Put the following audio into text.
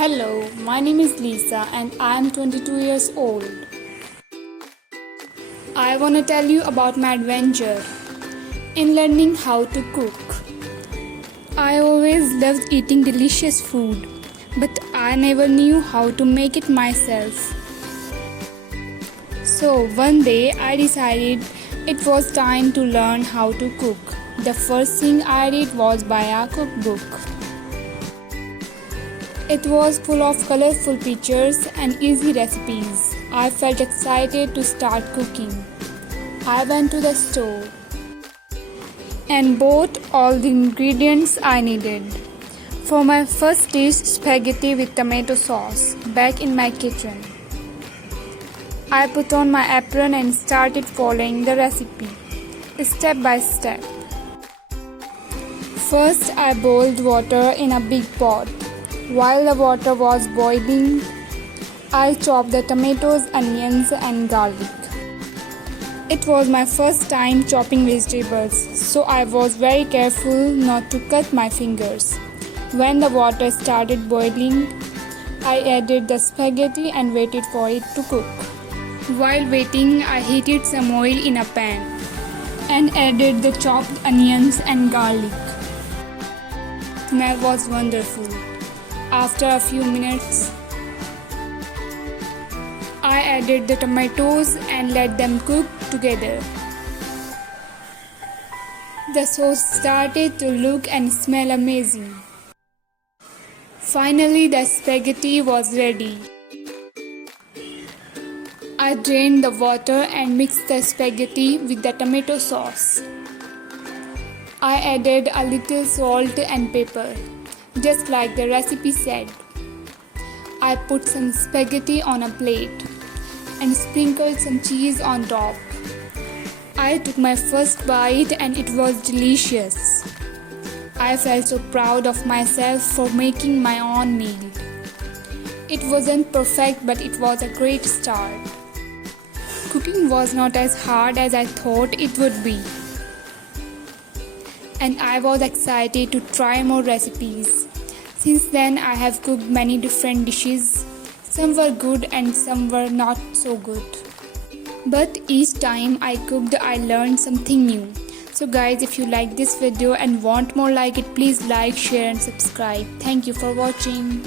Hello, my name is Lisa and I am 22 years old. I want to tell you about my adventure in learning how to cook. I always loved eating delicious food, but I never knew how to make it myself. So one day I decided it was time to learn how to cook. The first thing I did was buy a cookbook. It was full of colorful pictures and easy recipes. I felt excited to start cooking. I went to the store and bought all the ingredients I needed for my first dish, spaghetti with tomato sauce, back in my kitchen. I put on my apron and started following the recipe, step by step. First, I boiled water in a big pot. While the water was boiling, I chopped the tomatoes, onions, and garlic. It was my first time chopping vegetables, so I was very careful not to cut my fingers. When the water started boiling, I added the spaghetti and waited for it to cook. While waiting, I heated some oil in a pan and added the chopped onions and garlic. The smell was wonderful. After a few minutes, I added the tomatoes and let them cook together. The sauce started to look and smell amazing. Finally, the spaghetti was ready. I drained the water and mixed the spaghetti with the tomato sauce. I added a little salt and pepper, just like the recipe said. I put some spaghetti on a plate and sprinkled some cheese on top. I took my first bite and it was delicious. I felt so proud of myself for making my own meal. It wasn't perfect, but it was a great start. Cooking was not as hard as I thought it would be, and I was excited to try more recipes. Since then, I have cooked many different dishes. Some were good and some were not so good. But each time I cooked, I learned something new. So guys, if you like this video and want more like it, please like, share and subscribe. Thank you for watching.